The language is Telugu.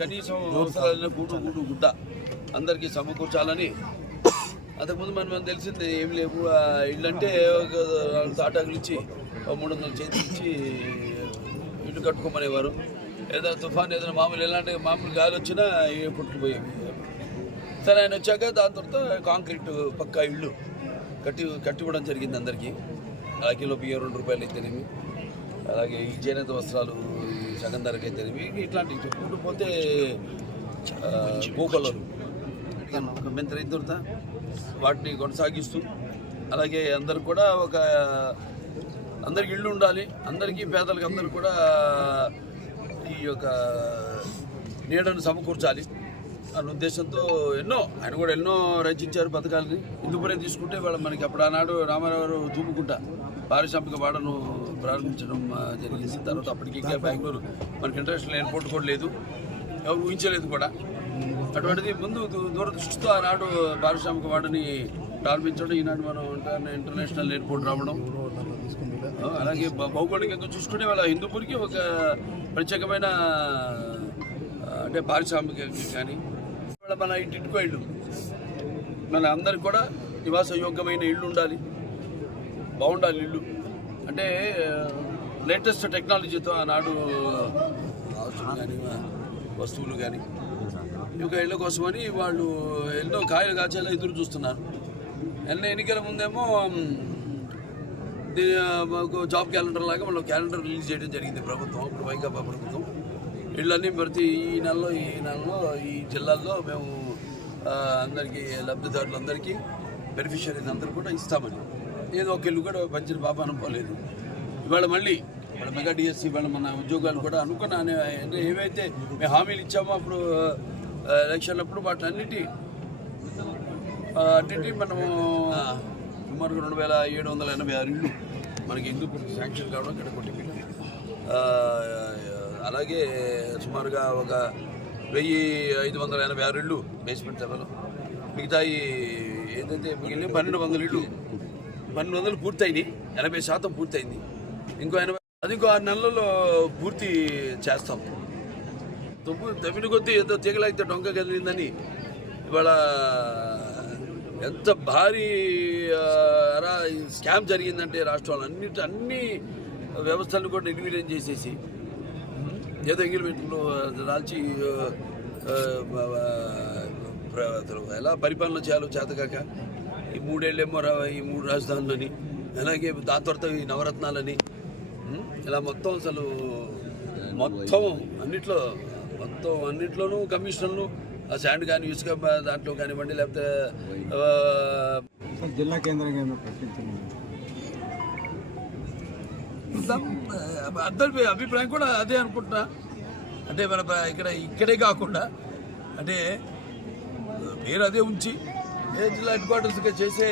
కనీసం అవసరాలైన గుడ్డ అందరికీ సమకూర్చాలని. అంతకుముందు మనం తెలిసింది ఏం లేవు. ఇల్లు అంటే తాటాకులు ఇచ్చి 300 చేతులు ఇచ్చి ఇల్లు కట్టుకోమనేవారు. ఏదైనా తుఫాన్ ఏదైనా ఎలాంటి మామూలు గాలి వచ్చినా కొట్టుకుపోయేవి. సరే ఆయన వచ్చాక దాని తర్వాత కాంక్రీట్ పక్కా ఇల్లు కట్టివ్వడం జరిగింది అందరికీ. కిలో బియ్యం 2 రూపాయలు అయితేనేమి, అలాగే ఈ చేనేత వస్త్రాలు సగం ధరకి అయితేనేమి, ఇట్లాంటివి చెప్పుకుంటూ పోతే గోకలరు మెంత రైతులతో వాటిని కొనసాగిస్తూ, అలాగే అందరికి కూడా అందరికి ఇళ్ళు ఉండాలి, అందరికీ పేదలకు అందరూ కూడా ఈ యొక్క నీడను సమకూర్చాలి అన్న ఉద్దేశంతో ఆయన కూడా ఎన్నో రచించారు పథకాలని. హిందూపురం తీసుకుంటే మనకి అప్పుడు ఆనాడు రామారావు తూముకుంటా పారిశ్రామిక వాడను ప్రారంభించడం జరిగింది. తర్వాత అప్పటికి ఇంకా బెంగళూరు మనకి ఇంటర్నేషనల్ ఎయిర్పోర్ట్ కూడా లేదు, ఎవరు ఊహించలేదు కూడా. అటువంటిది ముందు దూరదృష్టితో ఆనాడు పారిశ్రామిక వాడని ప్రారంభించడం, ఈనాడు మనం ఇంటర్నేషనల్ ఎయిర్పోర్ట్ రావడం, అలాగే భౌగోళికంగా చూసుకుంటే వాళ్ళ హిందూపూర్కి ఒక ప్రత్యేకమైన అంటే పారిశ్రామిక కానీ మన ఇంటికో ఇల్లు, మన అందరికి కూడా నివాసయోగ్యమైన ఇల్లు ఉండాలి, బాగుండాలి ఇల్లు. అంటే లేటెస్ట్ టెక్నాలజీతో ఆనాడు ఆస్తులు కానీ వస్తువులు కానీ ఇంకా ఇళ్ళ కోసమని వాళ్ళు ఎన్నో కాయలు కాచేలా ఎదురు చూస్తున్నారు. ఎన్నికల ముందేమో జాబ్ క్యాలెండర్ లాగా మనం క్యాలెండర్ రిలీజ్ చేయడం జరిగింది ప్రభుత్వం, ఇప్పుడు వైకాపా ప్రభుత్వం. ఇళ్ళన్నీ ప్రతి ఈ నెలలో ఈ జిల్లాల్లో మేము అందరికీ లబ్ధిదారులందరికీ బెనిఫిషరీస్ అందరూ కూడా ఇస్తామని. ఏదో ఒక ఇల్లు కూడా పంచిన పాప అనుకోలేదు. ఇవాళ మళ్ళీ మెగా డిఎస్సి ఇవాళ మన ఉద్యోగాలు కూడా అనుకున్నాను. ఏవైతే మేము హామీలు ఇచ్చామో అప్పుడు ఎలక్షన్లప్పుడు వాటిని మనము సుమారుగా 2786 ఇళ్ళు మనకి హిందూపూర్కి శాంక్షన్ కావడం ఇక్కడ కొట్టి, అలాగే సుమారుగా ఒక 1586 ఇళ్ళు బేస్మెంట్ లెవెల్, మిగతా ఏదైతే మిగిలిన 1200 ఇళ్ళు 1200 పూర్తయింది, 80% పూర్తయింది. ఇంకో 6 నెలల్లో పూర్తి చేస్తాం. తమిళ కొద్దీ ఏదో తీగలైతే డొంక కదిలిందని ఇవాళ ఎంత భారీ స్కామ్ జరిగిందంటే రాష్ట్రంలో అన్ని వ్యవస్థలను కూడా నిర్వీర్యం చేసేసి ఏదో ఎంగిల్మెంట్లో రాల్చి ఎలా పరిపాలన చేయాలో చేతకాక ఈ 3 ఏళ్ళేమో ఈ 3 రాజధానులని, అలాగే దాని తర్వాత ఈ నవరత్నాలని ఇలా మొత్తం అసలు అన్నిట్లోనూ కమిషన్లు శాండ్ కానీ ఇసుక దాంట్లో కానివ్వండి, లేకపోతే జిల్లా కేంద్రంగా అందరి అభిప్రాయం కూడా అదే అనుకుంటున్నా. అంటే మన ఇక్కడే కాకుండా అంటే పేరు అదే ఉంచి జిల్లా హెడ్ క్వార్టర్స్గా చేసే